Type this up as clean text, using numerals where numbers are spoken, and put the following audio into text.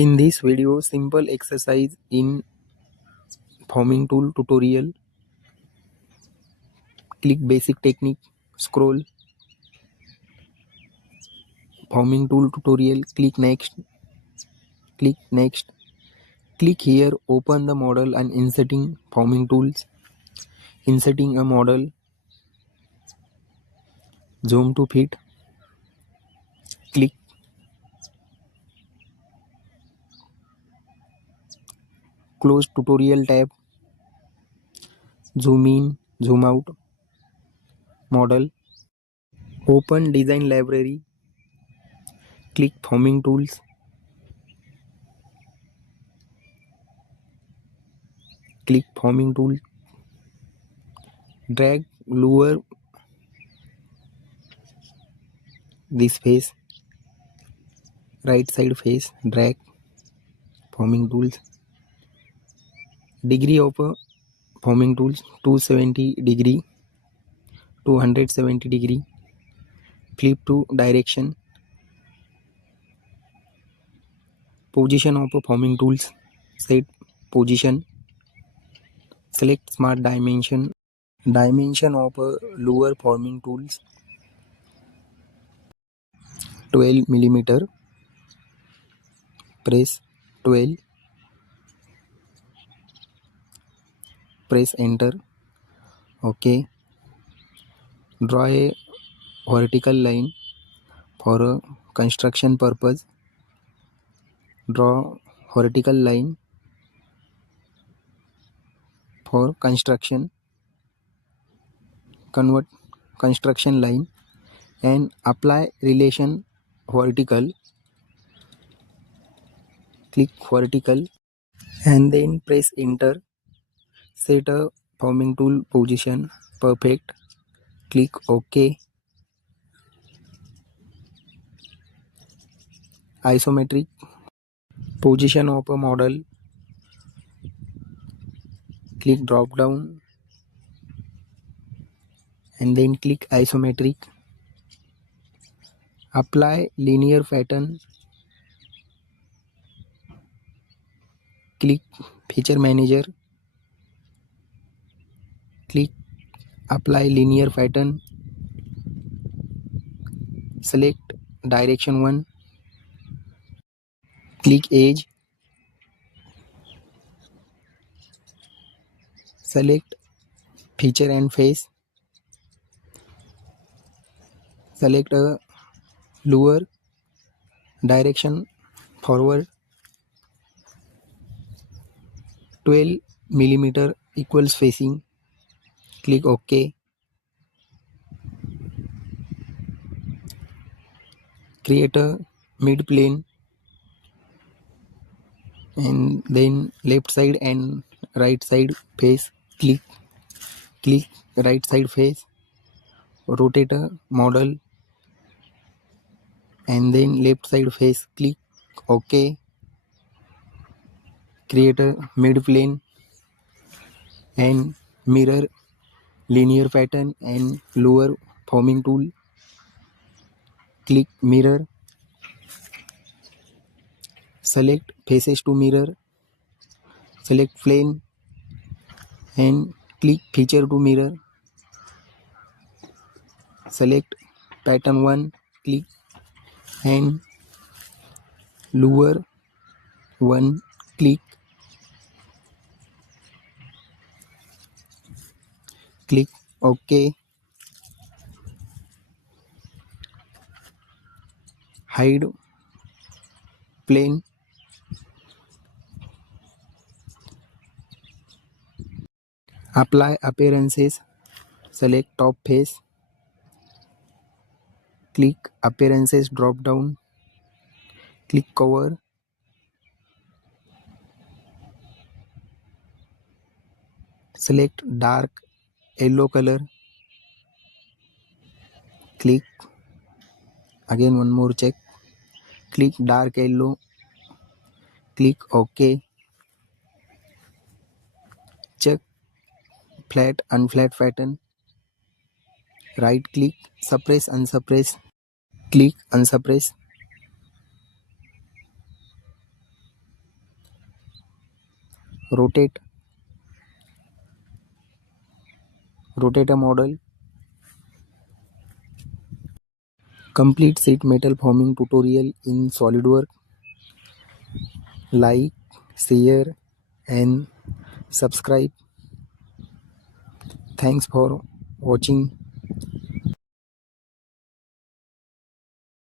In this video, simple exercise in forming tool tutorial. Click basic technique, scroll, forming tool tutorial, click next, click here, open the model and inserting forming tools, inserting a model, zoom to fit, click, close tutorial tab, zoom in, zoom out, model, open design library, click forming tools, click forming tool, drag Louver this face, right side face, drag forming tools, degree of forming tools 270 degree, 270 degree, flip to direction, position of forming tools, set position, select smart dimension, dimension of Louver forming tools 12 millimeter, press 12, press enter, ok, draw a vertical line for a construction purpose, draw vertical line for construction, convert construction line and apply relation vertical, click vertical and then press enter, set a forming tool position perfect, click ok, isometric position of a model, click drop down and then click isometric, apply linear pattern, click feature manager, click apply linear pattern, select direction 1, click edge, select feature and face, select a Louver direction forward 12 millimeter equals facing, click ok, create a mid plane and then left side and right side face, click right side face, rotate a model and then left side face, click ok, create a mid plane and mirror linear pattern and Louver forming tool, click mirror, select faces to mirror, select plane and click feature to mirror, select pattern 1, click and Louver 1, click ok, hide plane, apply appearances, select top face, click appearances drop down, click cover, select dark yellow color, click again one more check, click dark yellow, click ok, check flat unflat pattern, right click, suppress unsuppress, click unsuppress, rotate a model, complete sheet metal forming tutorial in SolidWorks. Like, share and subscribe. Thanks for watching.